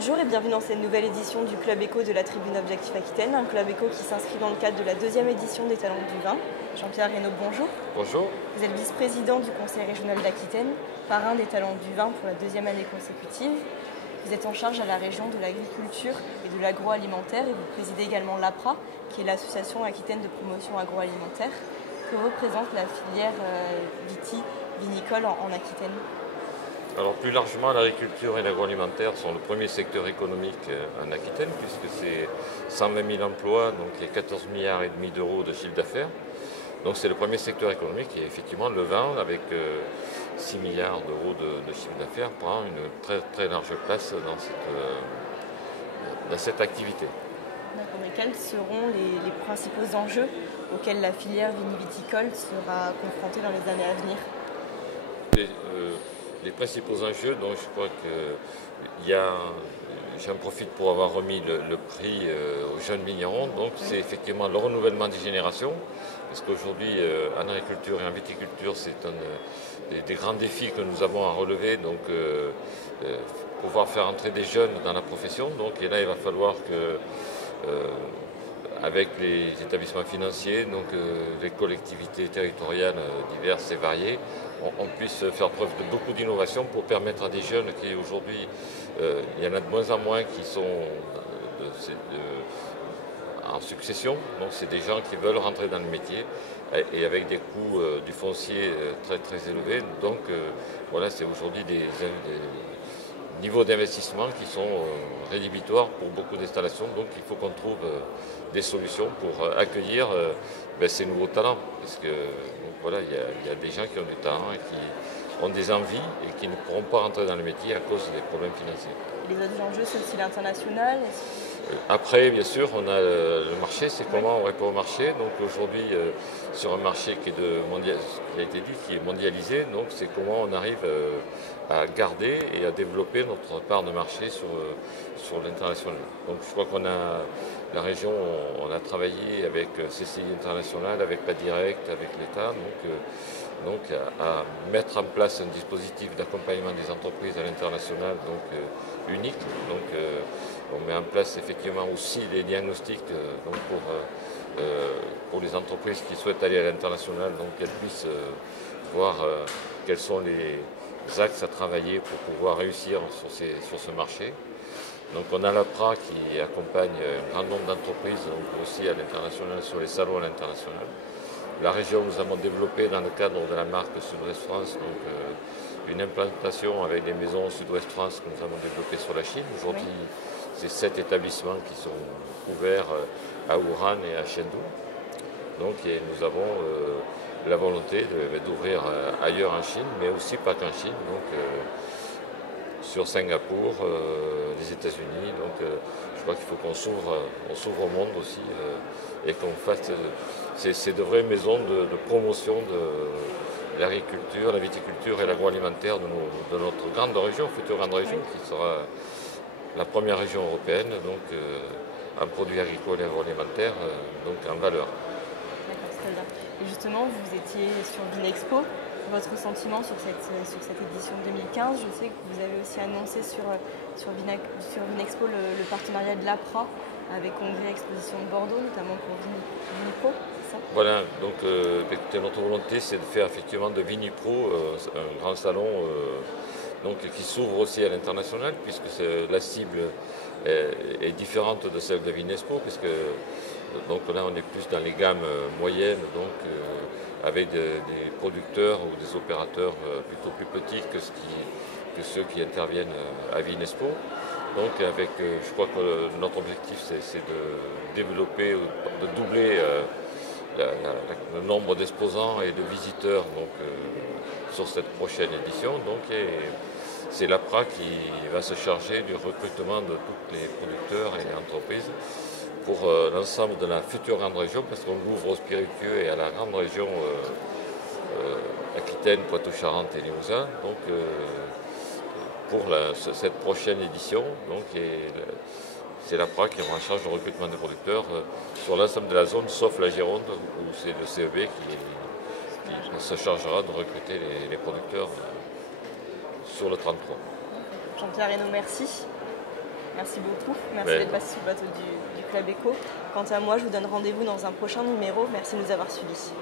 Bonjour et bienvenue dans cette nouvelle édition du Club Éco de la Tribune Objectif Aquitaine, un Club Éco qui s'inscrit dans le cadre de la deuxième édition des Talents du Vin. Jean-Pierre Reynaud, bonjour. Bonjour. Vous êtes vice-président du Conseil régional d'Aquitaine, parrain des Talents du Vin pour la deuxième année consécutive. Vous êtes en charge à la région de l'agriculture et de l'agroalimentaire et vous présidez également l'APRA, qui est l'association aquitaine de promotion agroalimentaire, que représente la filière viticole en Aquitaine. Alors plus largement, l'agriculture et l'agroalimentaire sont le premier secteur économique en Aquitaine, puisque c'est 120 000 emplois, donc il y a 14 milliards et demi d'euros de chiffre d'affaires. Donc c'est le premier secteur économique et effectivement le vin, avec 6 milliards d'euros de chiffre d'affaires, prend une très très large place dans cette activité. D'accord, mais quels seront les principaux enjeux auxquels la filière viniviticole sera confrontée dans les années à venir? Les principaux enjeux, donc je crois que j'en profite pour avoir remis le prix aux jeunes vignerons, donc c'est effectivement le renouvellement des générations, parce qu'aujourd'hui en agriculture et en viticulture c'est un des grands défis que nous avons à relever, donc pouvoir faire entrer des jeunes dans la profession, donc et là il va falloir que avec les établissements financiers, donc les collectivités territoriales diverses et variées, on puisse faire preuve de beaucoup d'innovation pour permettre à des jeunes qui aujourd'hui, il y en a de moins en moins qui sont en succession, donc c'est des gens qui veulent rentrer dans le métier et avec des coûts du foncier très très élevés, donc voilà, c'est aujourd'hui des niveaux d'investissement qui sont rédhibitoires pour beaucoup d'installations, donc il faut qu'on trouve des solutions pour accueillir ces nouveaux talents, parce que donc, voilà, il y a des gens qui ont du talent et qui ont des envies et qui ne pourront pas rentrer dans le métier à cause des problèmes financiers. Les autres enjeux, c'est aussi l'international. Après, bien sûr, on a le marché, c'est comment on répond au marché. Donc aujourd'hui, sur un marché qui a été dit, qui est mondialisé, donc c'est comment on arrive à garder et à développer notre part de marché sur l'international. Donc je crois qu'on a la région, on a travaillé avec CCI International, avec PADirect, avec l'État, donc à mettre en place un dispositif d'accompagnement des entreprises à l'international, donc unique. Donc on met en place effectivement aussi des diagnostics donc pour les entreprises qui souhaitent aller à l'international, donc qu'elles puissent voir quels sont les axes à travailler pour pouvoir réussir sur ce marché. Donc on a l'APRA qui accompagne un grand nombre d'entreprises aussi à l'international, sur les salons à l'international. La région, nous avons développé dans le cadre de la marque Sud-Ouest France une implantation avec des maisons Sud-Ouest France que nous avons développées sur la Chine. Aujourd'hui, c'est 7 établissements qui sont ouverts à Wuhan et à Chengdu. Donc nous avons la volonté d'ouvrir ailleurs en Chine, mais aussi pas qu'en Chine, donc sur Singapour, les États-Unis. Donc je crois qu'il faut qu'on s'ouvre au monde aussi et qu'on fasse. C'est de vraies maisons de promotion de l'agriculture, la viticulture et l'agroalimentaire de notre grande région, future grande région, qui sera la première région européenne, donc en produits agricoles et agroalimentaires, donc en valeur. D'accord, très bien. Et justement, vous étiez sur Vinexpo. Votre sentiment sur cette édition 2015, je sais que vous avez aussi annoncé sur Vinexpo le partenariat de l'APRA avec Congrès Exposition de Bordeaux, notamment pour Vinipro, c'est ça? Voilà, donc écoutez, notre volonté c'est de faire effectivement de Vinipro un grand salon donc, qui s'ouvre aussi à l'international, puisque la cible est différente de celle de Vinexpo, puisque donc là on est plus dans les gammes moyennes, donc avec des producteurs ou des opérateurs plutôt plus petits que ceux qui interviennent à Vinexpo. Donc je crois que notre objectif c'est de développer, de doubler le nombre d'exposants et de visiteurs donc, sur cette prochaine édition. Donc c'est l'APRA qui va se charger du recrutement de tous les producteurs et entreprises pour l'ensemble de la future grande région, parce qu'on l'ouvre aux spiritueux et à la grande région Aquitaine, Poitou-Charentes et Limousin. Donc pour cette prochaine édition, donc c'est l'APRA qui aura en charge du recrutement des producteurs sur l'ensemble de la zone, sauf la Gironde, où c'est le CEB qui se chargera de recruter les producteurs sur le 33. Jean-Pierre Reynaud, merci. Merci beaucoup. Merci Ouais. d'être passé sur le plateau du Club Éco. Quant à moi, je vous donne rendez-vous dans un prochain numéro. Merci de nous avoir suivis.